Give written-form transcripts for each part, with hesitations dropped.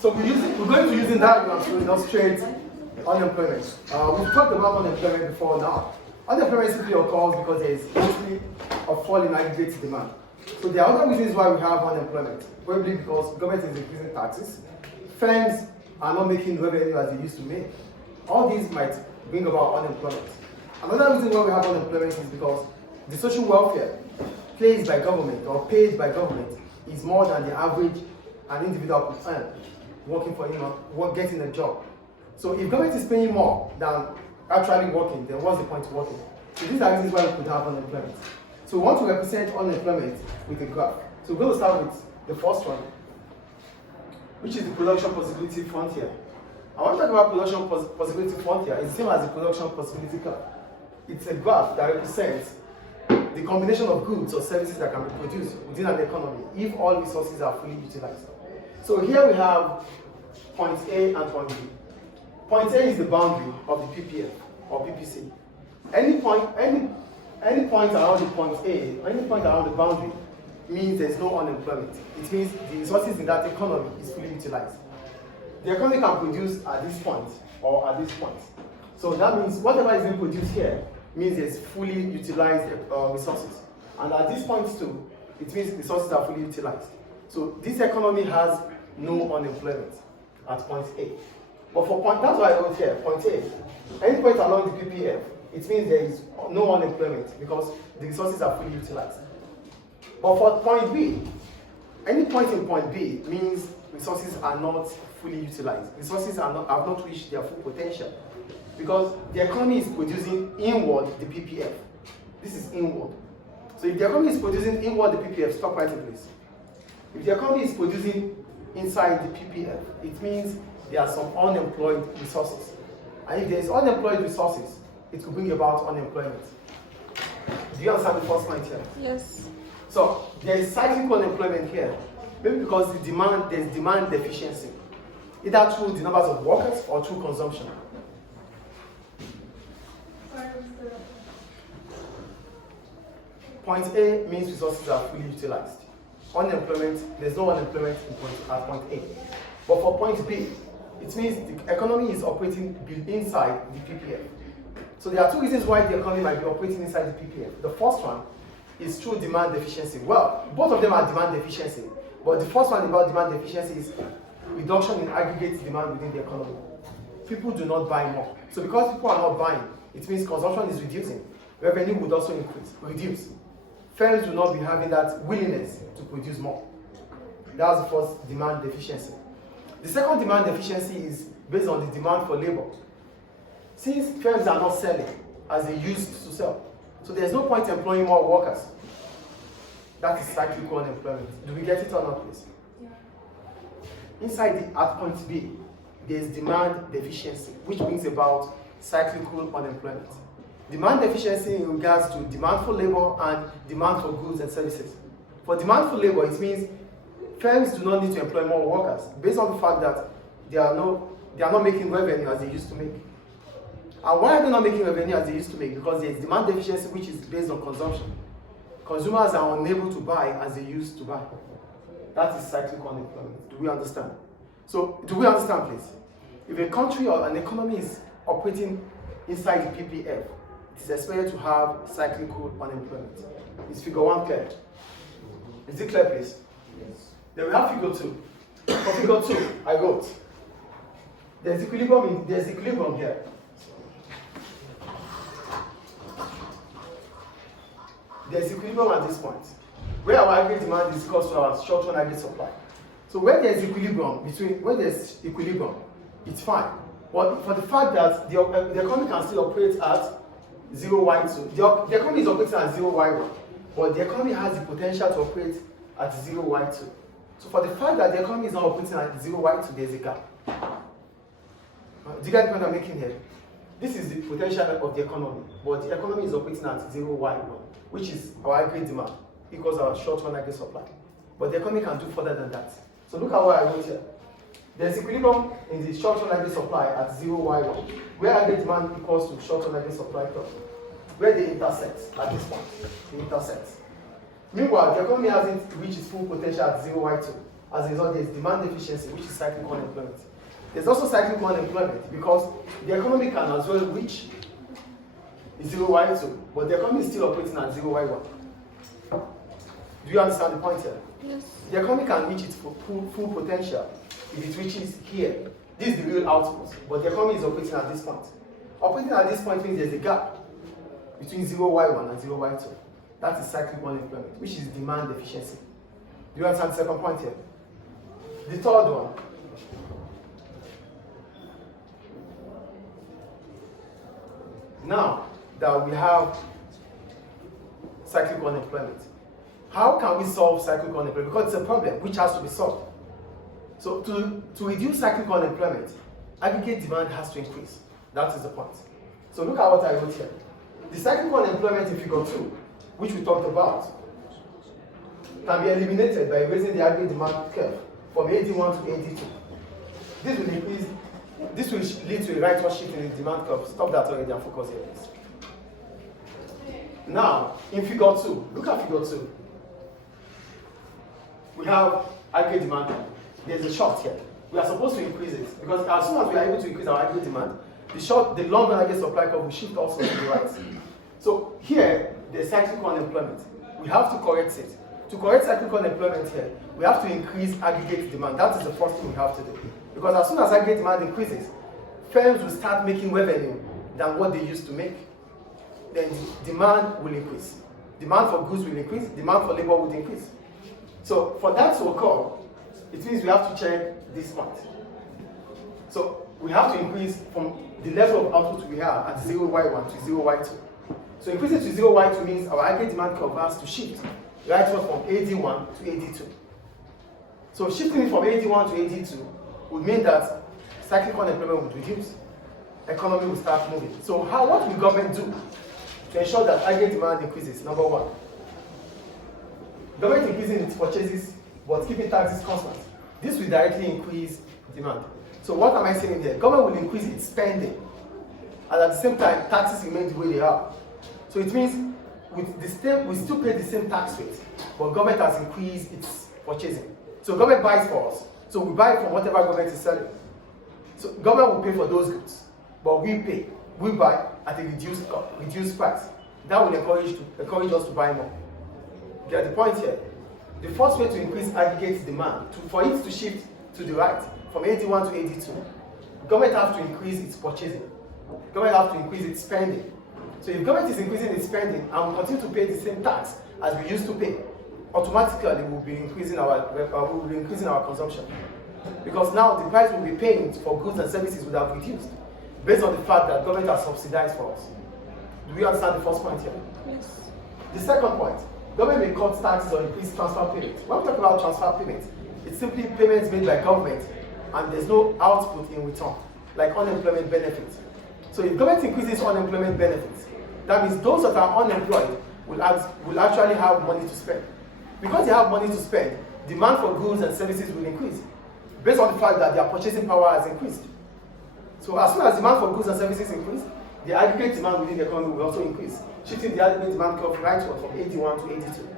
So we're going to using diagrams to illustrate unemployment. We've talked about unemployment before now. Unemployment simply occurs because there is mostly a fall in aggregate demand. So there are other reasons why we have unemployment. Probably because government is increasing taxes, firms are not making revenue as they used to make. All these might bring about unemployment. Another reason why we have unemployment is because the social welfare placed by government or paid by government is more than the average an individual could earn working for him or getting a job. So if government is paying more than actually working, then what's the point of working? So these are reasons why we could have unemployment. So we want to represent unemployment with a graph. So we're going to start with the first one, which is the production possibility frontier. I want to talk about production possibility frontier. It's the same as the production possibility curve. It's a graph that represents the combination of goods or services that can be produced within an economy if all resources are fully utilized. So here we have point A and point B. Point A is the boundary of the PPF or PPC. Any point around the point A, any point around the boundary means there's no unemployment. It means the resources in that economy is fully utilized. The economy can produce at this point or at this point. So that means whatever is being produced here means there's fully utilized resources. And at this point too, it means resources are fully utilized. So this economy has no unemployment at point A. But for point, that's why I wrote here, point A. Any point along the PPF, it means there is no unemployment because the resources are fully utilized. But for point B, any point in point B means resources are not fully utilized. Resources have not reached their full potential because the economy is producing inward the PPF. This is inward. So if the economy is producing inward the PPF, stop right in place. If the economy is producing inside the PPF, it means there are some unemployed resources. And if there is unemployed resources, it could bring about unemployment. Do you understand the first point here? Yes. So there is cyclical unemployment here, maybe because there's demand deficiency, either through the numbers of workers or through consumption. Point A means resources are fully utilized. Unemployment, there's no unemployment at point A. But for point B, it means the economy is operating inside the PPF. So there are two reasons why the economy might be operating inside the PPF. The first one is through demand deficiency. Well, both of them are demand deficiency. But the first one about demand deficiency is reduction in aggregate demand within the economy. People do not buy more. So because people are not buying, it means consumption is reducing. Revenue would also reduce. Firms will not be having that willingness to produce more. That's the first demand deficiency. The second demand deficiency is based on the demand for labor. Since firms are not selling as they used to sell, so there's no point employing more workers. That is cyclical unemployment. Do we get it or not, please? Yeah. Inside at point B, there's demand deficiency, which brings about cyclical unemployment. Demand deficiency in regards to demand for labor and demand for goods and services. For demand for labor, it means firms do not need to employ more workers based on the fact that they are not making revenue as they used to make. And why are they not making revenue as they used to make? Because there is demand deficiency which is based on consumption. Consumers are unable to buy as they used to buy. That is cyclical unemployment. Do we understand? So, do we understand, please? If a country or an economy is operating inside the PPF, it is expected to have cyclical unemployment. Is figure 1 clear? Is it clear, please? Yes. Then we have figure 2. For figure 2, I wrote, there's equilibrium here. There's equilibrium at this point, where our aggregate demand is equal to our short-term aggregate supply. So when there's equilibrium, it's fine. But for the fact that the economy can still operate at 0y2, the economy is operating at 0y1, but the economy has the potential to operate at 0y2. So for the fact that the economy is not operating at 0y2, there's a gap. Do you get the point I'm making here? This is the potential of the economy, but the economy is operating at 0y1, which is our aggregate demand, equals our short-term aggregate supply. But the economy can do further than that. So look at what I wrote here. There's equilibrium in the short-term aggregate supply at 0y1, where aggregate demand equals to short-term aggregate supply plus, where they intersect at this point. They intersect. Meanwhile, the economy hasn't reached its full potential at 0y2. As a result, there's demand deficiency, which is cyclical unemployment. There's also cyclical unemployment because the economy can as well reach 0y2, but the economy is still operating at 0y1. Do you understand the point here? Yes. The economy can reach its full potential if it reaches here. This is the real output, but the economy is operating at this point. Operating at this point means there's a gap between 0y1 and 0y2. That is cyclical unemployment, which is demand deficiency. Do you understand the second point here? The third one. Now that we have cyclical unemployment, how can we solve cyclical unemployment? Because it's a problem which has to be solved. So to reduce cyclical unemployment, aggregate demand has to increase. That is the point. So look at what I wrote here. The cyclical unemployment in figure 2, which we talked about, can be eliminated by raising the aggregate demand curve from AD1 to AD2. This will increase. This will lead to a rightward shift in the demand curve. Stop that already and focus here, please. Now, in figure 2, look at figure 2. We have aggregate demand. There's a short here. We are supposed to increase it because as soon as we are able to increase our aggregate demand, the long run aggregate supply curve will shift also to the right. So here, there's cyclical unemployment. We have to correct it. To correct cyclical unemployment here, we have to increase aggregate demand. That is the first thing we have to do. Because as soon as aggregate demand increases, firms will start making revenue than what they used to make. Then demand will increase. Demand for goods will increase, demand for labor will increase. So for that to occur, it means we have to check this point. So we have to increase from the level of output we have at 0y1 to 0y2. So increasing to 0y2 means our aggregate demand curve has to shift rightward from AD1 to AD2. So shifting from AD1 to AD2 would mean that cyclical unemployment would reduce. Economy will start moving. So what will government do to ensure that aggregate demand increases? Number one, government increasing its purchases but keeping taxes constant. This will directly increase demand. So what am I saying here? Government will increase its spending, and at the same time, taxes remain the way they are. So it means we still pay the same tax rate, but government has increased its purchasing. So government buys for us. So we buy from whatever government is selling. So government will pay for those goods, but we buy at a reduced price. That will encourage us to buy more. Get the point here? The first way to increase aggregate demand, for it to shift to the right, from AD1 to AD2, government has to increase its purchasing. Government has to increase its spending. So if government is increasing its spending and we continue to pay the same tax as we used to pay, automatically we'll be increasing our consumption. Because now the price we'll be paying for goods and services would have reduced, based on the fact that government has subsidized for us. Do we understand the first point here? Yes. The second point, government may cut taxes or increase transfer payments. When we talk about transfer payments, it's simply payments made by government and there's no output in return, like unemployment benefits. So if government increases unemployment benefits, that means those that are unemployed will actually have money to spend. Because they have money to spend, demand for goods and services will increase, based on the fact that their purchasing power has increased. So as soon as demand for goods and services increase, the aggregate demand within the economy will also increase, shifting the aggregate demand curve rightward from AD1 to AD2.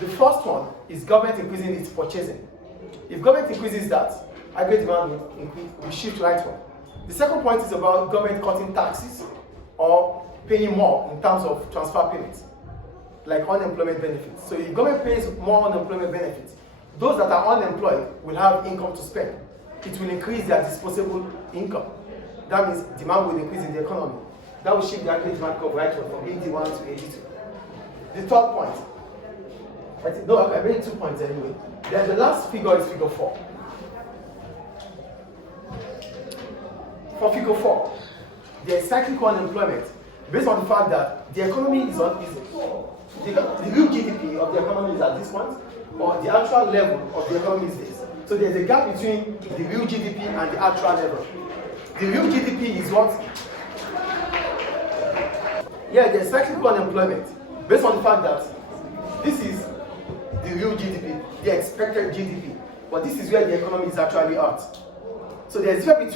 The first one is government increasing its purchasing. If government increases that, aggregate demand will shift rightward. The second point is about government cutting taxes or paying more in terms of transfer payments, like unemployment benefits. So if government pays more unemployment benefits, those that are unemployed will have income to spend. It will increase their disposable income. That means demand will increase in the economy. That will shift the aggregate demand curve rightward from AD1 to AD2. The third point, I made 2 points anyway. Then the last figure is figure 4. For figure 4, there is cyclical unemployment based on the fact that the economy the real GDP of the economy is at this point, or the actual level of the economy is this. So there's a gap between the real GDP and the actual level. The real GDP is what? Yeah, there's cyclical unemployment based on the fact that this is the real GDP, the expected GDP, but this is where the economy is actually at. So there's a difference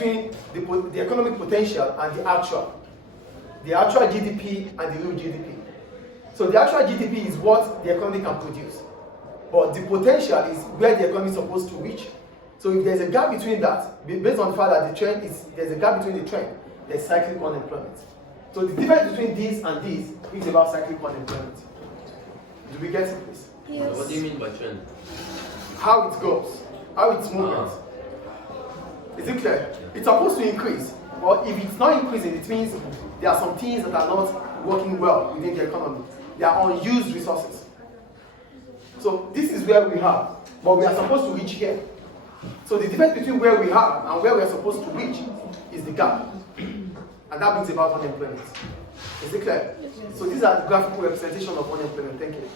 between the economic potential and the actual GDP and the real GDP. So the actual GDP is what the economy can produce, but the potential is where the economy is supposed to reach. So if there's a gap between that, based on the fact that the trend is, there's a gap between the trend, there's cyclical unemployment. So the difference between this and this is about cyclical unemployment. Do we get it, please? Yes. What do you mean by trend? How it goes, how it's moving. Is it clear? It's supposed to increase, but if it's not increasing, it means there are some things that are not working well within the economy. They are unused resources. So this is where we are, but we are supposed to reach here. So the difference between where we are and where we are supposed to reach is the gap. And that brings about unemployment. Is it clear? So these are the graphical representation of unemployment. Thank you.